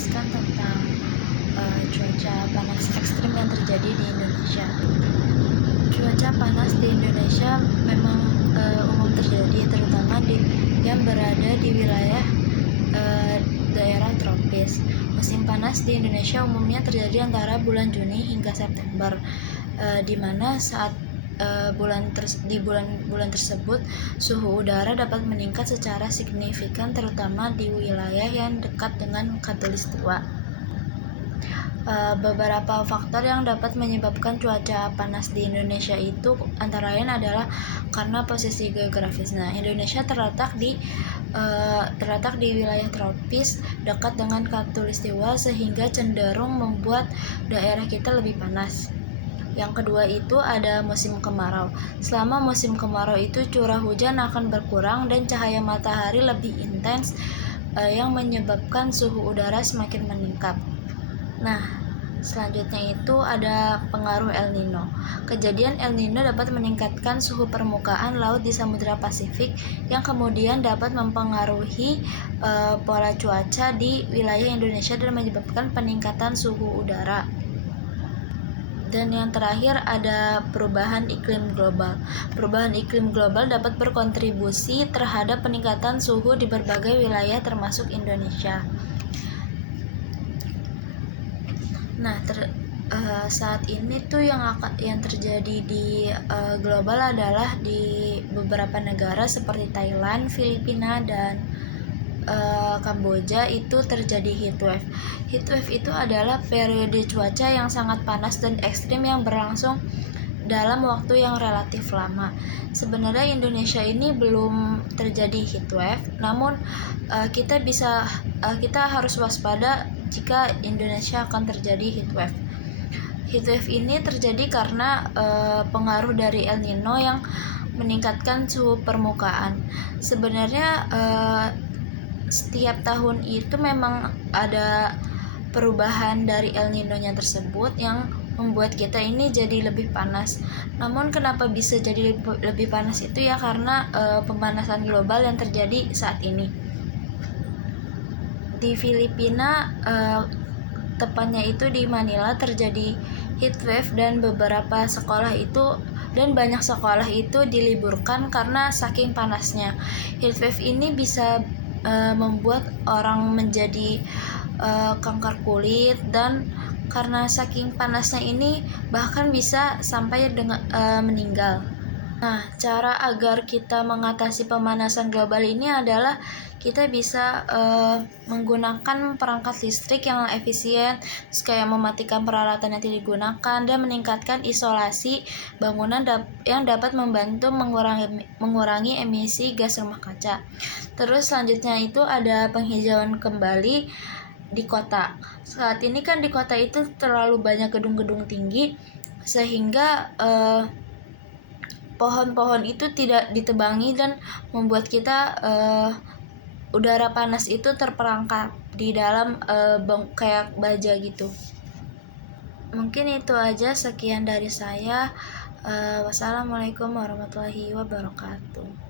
menjelaskan tentang cuaca panas ekstrim yang terjadi di Indonesia. Cuaca panas di Indonesia memang umum terjadi, terutama yang berada di wilayah daerah tropis. Musim panas di Indonesia umumnya terjadi antara bulan Juni hingga September, di mana saat bulan tersebut suhu udara dapat meningkat secara signifikan, terutama di wilayah yang dekat dengan khatulistiwa. Beberapa faktor yang dapat menyebabkan cuaca panas di Indonesia itu antara lain adalah karena posisi geografis. Indonesia terletak di wilayah tropis dekat dengan khatulistiwa, sehingga cenderung membuat daerah kita lebih panas. Yang kedua itu ada musim kemarau. Selama musim kemarau itu curah hujan akan berkurang dan cahaya matahari lebih intens, yang menyebabkan suhu udara semakin meningkat. Selanjutnya itu ada pengaruh El Nino. Kejadian El Nino dapat meningkatkan suhu permukaan laut di Samudra Pasifik, yang kemudian dapat mempengaruhi pola cuaca di wilayah Indonesia dan menyebabkan peningkatan suhu udara. Dan yang terakhir ada perubahan iklim global. Perubahan iklim global dapat berkontribusi terhadap peningkatan suhu di berbagai wilayah termasuk Indonesia. Saat ini tuh yang terjadi di global adalah di beberapa negara seperti Thailand, Filipina, dan Kamboja itu terjadi heatwave. Heatwave itu adalah periode cuaca yang sangat panas dan ekstrim yang berlangsung dalam waktu yang relatif lama. Sebenarnya Indonesia ini belum terjadi heatwave, namun kita harus waspada jika Indonesia akan terjadi heatwave. Heatwave ini terjadi karena pengaruh dari El Nino yang meningkatkan suhu permukaan. Sebenarnya setiap tahun itu memang ada perubahan dari El Nino-nya tersebut yang membuat kita ini jadi lebih panas. Namun kenapa bisa jadi lebih panas itu ya karena pemanasan global yang terjadi saat ini. Di Filipina, tepatnya itu di Manila, terjadi heatwave dan banyak sekolah itu diliburkan karena saking panasnya. Heatwave ini bisa membuat orang menjadi kanker kulit, dan karena saking panasnya ini bahkan bisa sampai meninggal. Cara agar kita mengatasi pemanasan global ini adalah kita bisa menggunakan perangkat listrik yang efisien, kayak mematikan peralatan yang tidak digunakan, dan meningkatkan isolasi bangunan yang dapat membantu mengurangi emisi gas rumah kaca. Terus selanjutnya itu ada penghijauan kembali di kota. Saat ini kan di kota itu terlalu banyak gedung-gedung tinggi, sehingga pohon-pohon itu tidak ditebangi dan membuat kita udara panas itu terperangkap di dalam kayak baja gitu. Mungkin itu aja, sekian dari saya. Wassalamualaikum warahmatullahi wabarakatuh.